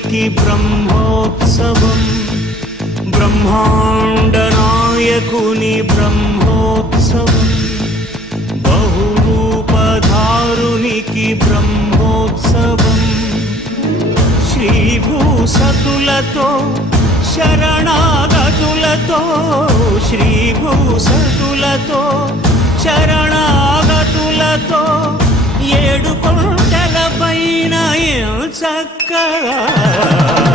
బ్రహ్మేశ్వరునికి బ్రహ్మోత్సవం, బ్రహ్మాండ నాయకుని బ్రహ్మోత్సవం, బహురూపధారునికి బ్రహ్మోత్సవం, శ్రీభూసతులతో శరణాగతులతో, శ్రీభూసతులతో శరణాగతులతో 7 కొండల పైన చక్కగా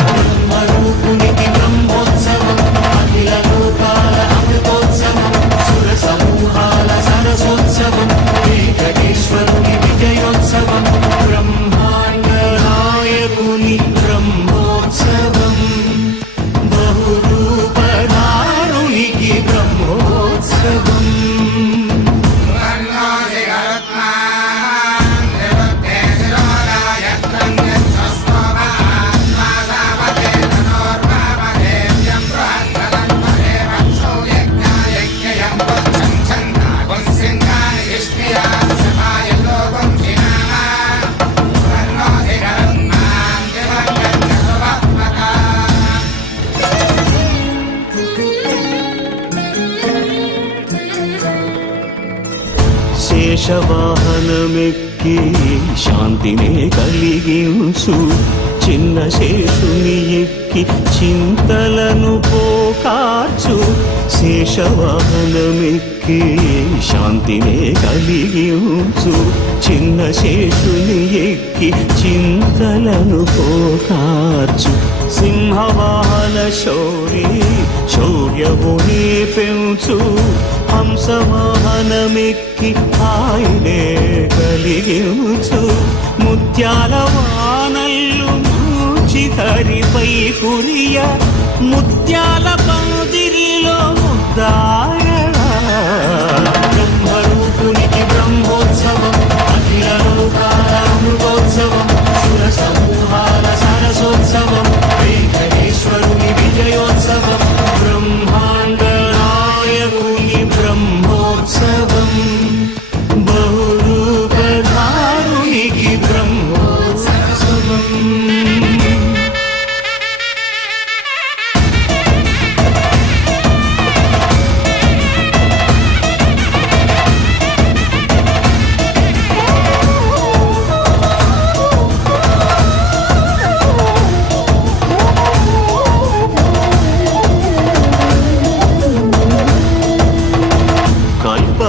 బ్రహ్మరూపునికి బ్రహ్మోత్సవం, అఖిల లోకాల అమృతోత్సవం, సుర సమూహాల సరసోత్సవం, వెంకటేశ్వరుని విజయోత్సవం, బ్రహ్మాండ నాయకుని బ్రహ్మోత్సవం, బహురూపధారునికి బ్రహ్మోత్సవం. శేషవాహనమెక్కి శాంతినే కలిగించు, చిన్న శేషుని ఎక్కి చింతలను పోకార్చు. శేషవాహనమెక్కి శాంతినే కలిగించు, చిన్న శేషుని ఎక్కి చింతలను పోకార్చు. సింహవాహన శౌరి శౌర్యముని పెంచు, హంసవాహనమెక్కి ఆయనే కలిగించు. ముత్యాల వానల్లు మూచి హరిపై కురియ, ముత్యాల పందిరిలో ముద్దాయ. బ్రహ్మరూపునికి బ్రహ్మోత్సవం, అఖిల లోకాల అమృతోత్సవం, సుర సమూహాల సరసోత్సవం, వెంకటేశ్వరుని విజయోత్సవం, బ్రహ్మాండ నాయకుని బ్రహ్మోత్సవం, బహురూపధారునికి బ్రహ్మోత్సవం.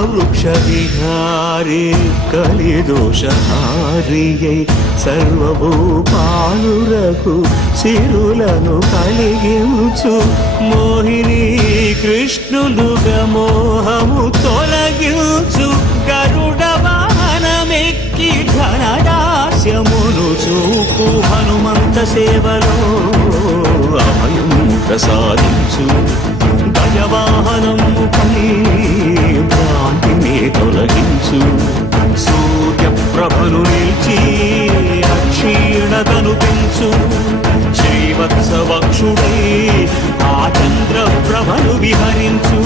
వృక్ష విహారి కలిదోషహారియై సర్వభూపాలురకు సిరులను కలిగించు. మోహిని కృష్ణులుగా మోహము తొలగించు. గరుడ వాహనమెక్కి ఘనదాస్యమును చూపు, హనుమంత సేవలో అభయం ప్రసాదించు. గజవాహనముపై భ్రాంతిని తొలగించు. సూర్యప్రభను నిలిచి అక్షీణతను పెంచు. శ్రీవత్సవక్షుడై ఆ చంద్రప్రభను విహరించు.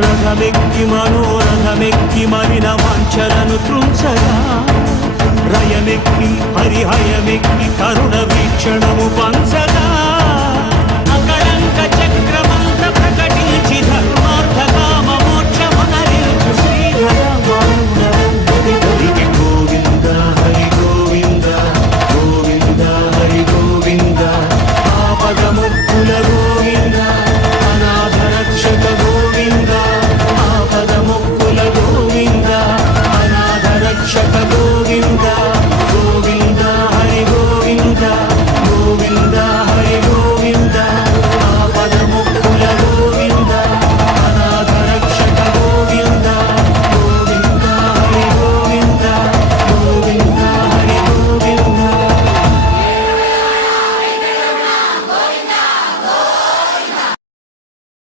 రథమెక్కి మనోరథమెక్కి మరిన వాంఛలను త్రుంచగా, రయమెక్కి హరిహయమెక్కి కరు